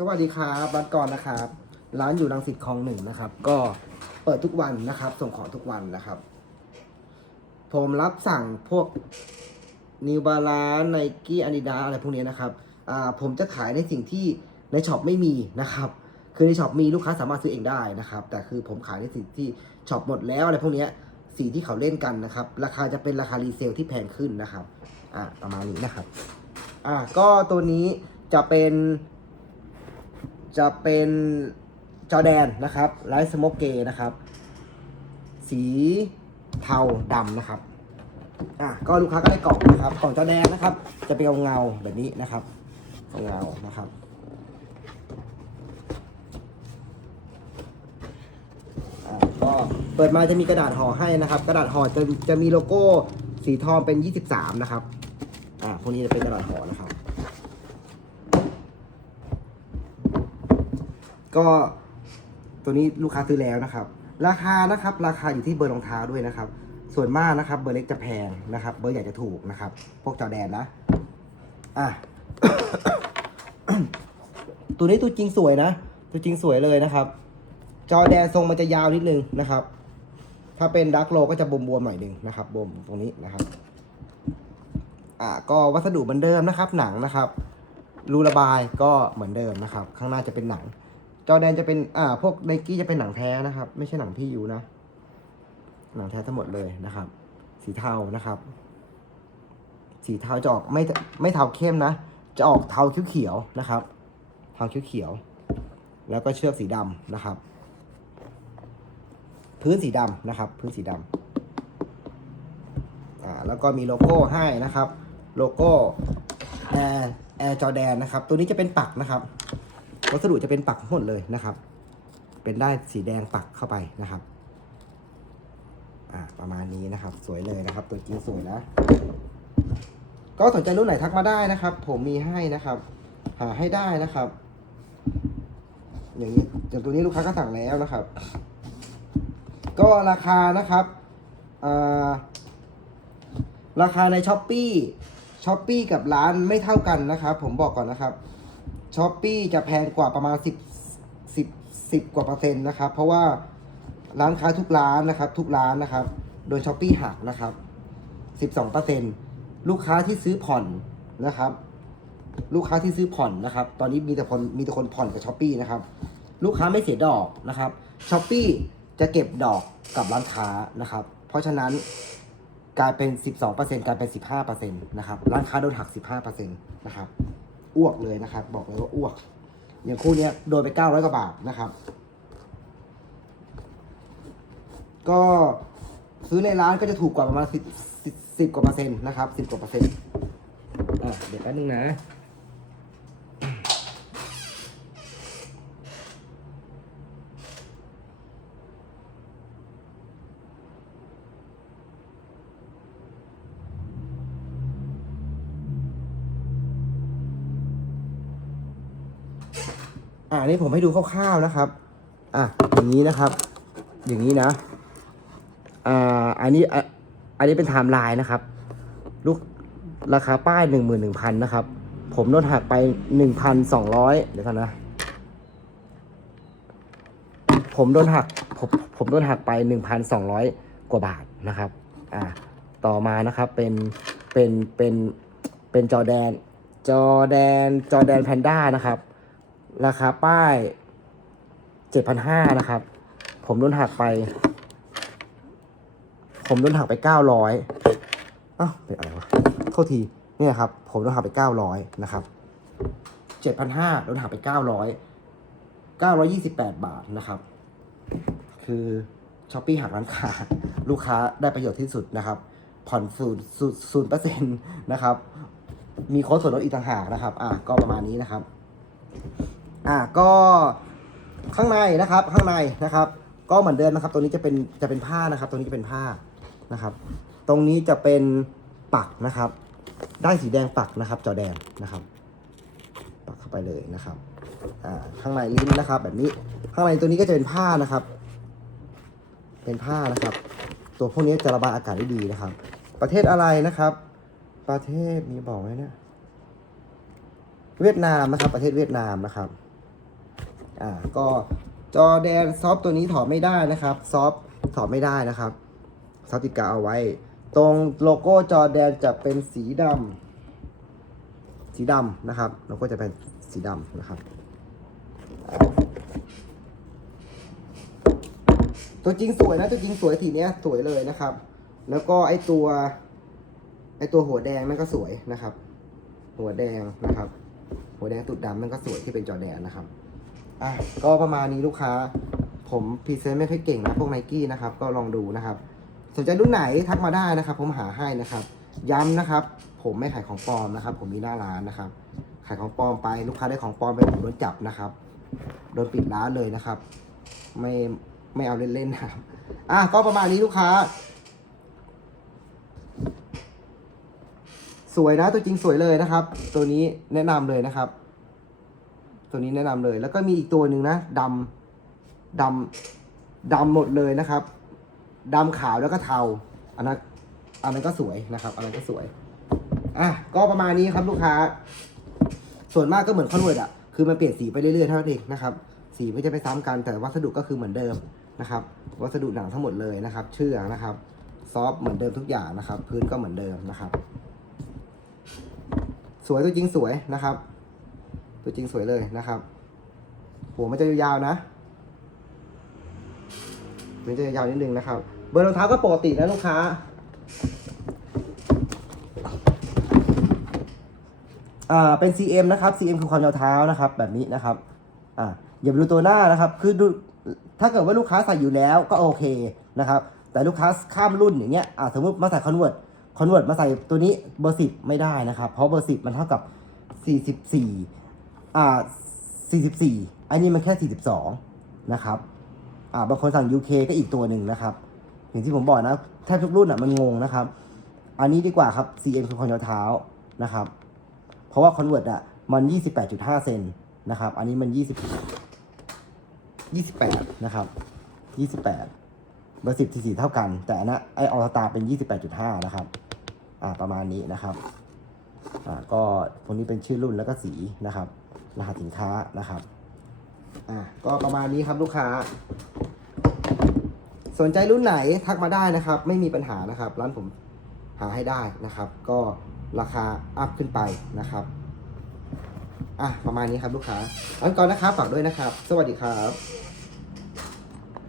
สวัสดีครับร้านก่อนนะครับ ร้านอยู่รังสิตคลองหนึ่งนะครับ ก็เปิดทุกวันนะครับ ส่งของทุกวันนะครับ ผมรับสั่งพวกนิวบาลานไนกี้อาดิดาอะไรพวกนี้นะครับอ่าผมจะขายในสิ่งที่ในช็อปไม่มีนะครับ คือในช็อปมีลูกค้าสามารถซื้อเองได้นะครับ แต่คือผมขายในสิ่งที่ช็อปหมดแล้วอะไรพวกเนี้ยสีที่เขาเล่นกันนะครับ ราคาจะเป็นราคารีเซลที่แพงขึ้นนะครับ อ่าประมาณนี้นะครับ อ่าก็ตัวนี้จะเป็น จะเป็นจอแดนนะครับไลท์สโมกเกนะครับ สีเทาดำนะครับอะก็ลูกค้าก็ได้กล่องนะครับกล่องจอแดนนะครับ จะเป็นเงาแบบนี้นะครับเงานะครับอะก็เปิดมาจะมีกระดาษห่อให้นะครับ กระดาษห่อจะจะมีโลโก้สีทองเป็น 23 นะครับอ่าพวกนี้จะเป็นกระดาษห่อนะครับ ก็ตัวนี้ลูกค้าซื้อแล้วนะครับ ราคานะครับ ราคาอยู่ที่เบอร์รองเท้าด้วยนะครับ ส่วนมากนะครับ เบอร์เล็กจะแพงนะครับ เบอร์ใหญ่จะถูกนะครับ พวกจอแดนนะ อะ ตัวนี้ตัวจริงสวยนะ ตัวจริงสวยเลยนะครับ จอแดนทรงมันจะยาวนิดนึงนะครับ ถ้าเป็นดักโลก็จะบวมๆหน่อยหนึ่งนะครับบวมตรงนี้นะครับ อะก็วัสดุเหมือนเดิมนะครับ หนังนะครับรูระบายก็เหมือนเดิมนะครับ ข้างหน้าจะเป็นหนัง จอแดนจะเป็นอ่าพวกไนกี้จะเป็นหนังแท้นะครับ ไม่ใช่หนังพี่ยูนะ หนังแท้ทั้งหมดเลยนะครับ สีเทานะครับ สีเทาจะออกไม่ไม่เทาเข้มนะ จะออกเทาเขียวๆนะครับ เทาเขียวๆแล้วก็เชือกสีดำนะครับ พื้นสีดำนะครับ พื้นสีดำอ่าแล้วก็มีโลโก้ให้นะครับ โลโก้แอร์แอร์จอแดนนะครับ ตัวนี้จะเป็นปักนะครับ วัสดุจะเป็นปักทั้งหมดเลยนะครับ เป็นได้สีแดงปักเข้าไปนะครับ อ่าประมาณนี้นะครับ สวยเลยนะครับ ตัวจริงสวยนะก็สนใจรุ่นไหนทักมาได้นะครับ ผมมีให้นะครับ หาให้ได้นะครับ อย่างนี้อย่างตัวนี้ลูกค้าก็สั่งแล้วนะครับ ก็ราคานะครับอ่าราคาในช้อปปี้ช้อปปี้กับร้านไม่เท่ากันนะครับ ผมบอกก่อนนะครับ ช้อปปี้จะแพงกว่าประมาณ 10 10 10 กว่าเปอร์เซ็นต์นะครับ เพราะว่าร้านค้าทุกร้านนะครับ ทุกร้านนะครับ โดนช้อปปี้หักนะครับ 12เปอร์เซ็นต์ลูกค้าที่ซื้อผ่อนนะครับ ลูกค้าที่ซื้อผ่อนนะครับ ตอนนี้มีแต่คนมีแต่คนผ่อนกับช้อปปี้นะครับ ลูกค้าไม่เสียดอกนะครับช้อปปี้จะเก็บดอกกับร้านค้านะครับ เพราะฉะนั้นกลายเป็น 12%กลายเป็น 15%นะครับ ร้านค้าโดนหัก 15%นะครับ อ้วกเลยนะครับ บอกเลยว่าอ้วก อย่างคู่นี้โดนไปเก้าร้อยกว่าบาทนะครับ ก็ซื้อในร้านก็จะถูกกว่าประมาณสิบสิบกว่าเปอร์เซ็นต์นะครับสิบกว่าเปอร์เซ็นต์อะเดี๋ยวแป๊บนึงนะ อ่านี่ผมให้ดูคร่าวๆนะครับ อะอย่างนี้นะครับ อย่างนี้นะอ่าอันนี้อันนี้เป็นไทม์ไลน์นะครับ ลูกราคาป้ายหนึ่งหมื่นหนึ่งพันนะครับ ผมโดนหักไปหนึ่งพันสองร้อยเดี๋ยวกันนะผมโดนหักผมผมโดนหักไปหนึ่งพันสองร้อยกว่าบาทนะครับอ่าต่อมานะครับเป็นเป็นเป็นเป็นจอแดนจอแดนจอแดนแพนด้านะครับ ราคาป้ายเจ็ดพันห้านะครับ ผมโดนหักไป ผมโดนหักไปเก้าร้อยอ้าวเป็นอะไรวะโทษทีเนี่ยครับ ผมโดนหักไปเก้าร้อยนะครับเจ็ดพันห้าโดนหักไปเก้าร้อยเก้าร้อยี่สิบแปดบาทนะครับ คือช้อปปี้หักร้านค้าลูกค้าได้ประโยชน์ที่สุดนะครับ ผ่อนศูนย์ศูนย์เปอร์เซ็นต์นะครับ มีโค้ดส่วนลดอีกต่างหากนะครับ อะก็ประมาณนี้นะครับ อะก็ข้างในนะครับข้างในนะครับ ก็เหมือนเดิมนะครับ ตัวนี้จะเป็นจะเป็นผ้านะครับตัวนี้จะเป็นผ้านะครับ ตรงนี้จะเป็นปักนะครับ ได้สีแดงปักนะครับ จอแดงนะครับ ปักเข้าไปเลยนะครับอ่าข้างในลิ้นนะครับ แบบนี้ข้างในตัวนี้ก็จะเป็นผ้านะครับ เป็นผ้านะครับ ตัวพวกนี้จะระบายอากาศได้ดีนะครับ ประเทศอะไรนะครับ ประเทศมีบอกไว้นะเวียดนามนะครับ ประเทศเวียดนามนะครับ อ่าก็จอแดนซอฟตัวนี้ถอดไม่ได้นะครับ ซอฟถอดไม่ได้นะครับ ซอฟติดกาวเอาไว้ ตรงโลโก้จอแดนจะเป็นสีดำสีดำนะครับโลโก้จะเป็นสีดำนะครับ ตัวจริงสวยนะตัวจริงสวยสีเนี้ยสวยเลยนะครับ แล้วก็ไอตัวไอตัวหัวแดงนั่นก็สวยนะครับ หัวแดงนะครับ หัวแดงตุดดำนั่นก็สวยที่เป็นจอแดนนะครับ อะก็ประมาณนี้ลูกค้า ผมพรีเซนต์ไม่ค่อยเก่งนะพวกไนกี้นะครับ ก็ลองดูนะครับ สนใจรุ่นไหนทักมาได้นะครับ ผมหาให้นะครับ ย้ำนะครับ ผมไม่ขายของปลอมนะครับ ผมมีหน้าร้านนะครับ ขายของปลอมไปลูกค้าได้ของปลอมไปผมโดนจับนะครับโดนปิดร้านเลยนะครับ ไม่ไม่เอาเล่นๆนะครับอะก็ประมาณนี้ลูกค้า สวยนะตัวจริงสวยเลยนะครับ ตัวนี้แนะนำเลยนะครับ ตัวนี้แนะนำเลย แล้วก็มีอีกตัวหนึ่งนะดำดำดำหมดเลยนะครับดำขาวแล้วก็เทา อันนั้นอันนั้นก็สวยนะครับ อันนั้นก็สวย อะ ก็ประมาณนี้ครับลูกค้า ส่วนมากก็เหมือนคอนเวิร์ตอะคือมันเปลี่ยนสีไปเรื่อยๆเท่านั้นเองนะครับ สีไม่จะไปซ้ำกัน แต่วัสดุก็คือเหมือนเดิมนะครับ วัสดุหนังทั้งหมดเลยนะครับ เชื่อนะครับ ซอฟต์เหมือนเดิมทุกอย่างนะครับ พื้นก็เหมือนเดิมนะครับ สวยตัวจริงสวยนะครับ ตัวจริงสวยเลยนะครับหัวมันจะยาวๆนะมันจะยาวนิดนึงนะครับ เบอร์รองเท้าก็ปกตินะลูกค้า อ่า เป็น CM นะครับ CM คือความยาวเท้านะครับ แบบนี้นะครับ อ่า อย่าไปดูตัวหน้านะครับ คือดู ถ้าเกิดว่าลูกค้าใส่อยู่แล้วก็โอเคนะครับ แต่ลูกค้าข้ามรุ่นอย่างเงี้ย อ่า สมมติมาใส่คอนเวิร์ตคอนเวิร์ตมาใส่ตัวนี้เบอร์สิบไม่ได้นะครับ เพราะเบอร์สิบมันเท่ากับสี่สิบสี่ อ่าสี่สิบสี่อันนี้มันแค่สี่สิบสองนะครับอ่าบางคนสั่ง UK ก็อีกตัวหนึ่งนะครับ อย่างที่ผมบอกนะแทบทุกรุ่นอะมันงงนะครับ อันนี้ดีกว่าครับ CM คือความยาวเท้านะครับ เพราะว่าคอนเวิร์ตอะมัน 28.5 เซนนะครับ อันนี้มัน 20 28 นะครับ 28 เบอร์ 10 44 เท่ากัน แต่อันนะไอออสตาเป็น 28.5 นะครับ อ่าประมาณนี้นะครับ อ่าก็พวกนี้เป็นชื่อรุ่นแล้วก็สีนะครับ รหัสสินค้านะครับอะก็ประมาณนี้ครับลูกค้า สนใจรุ่นไหนทักมาได้นะครับ ไม่มีปัญหานะครับ ร้านผมหาให้ได้นะครับ ก็ราคาอัพขึ้นไปนะครับอะประมาณนี้ครับลูกค้าอันก่อนนะครับฝากด้วยนะครับ สวัสดีครับ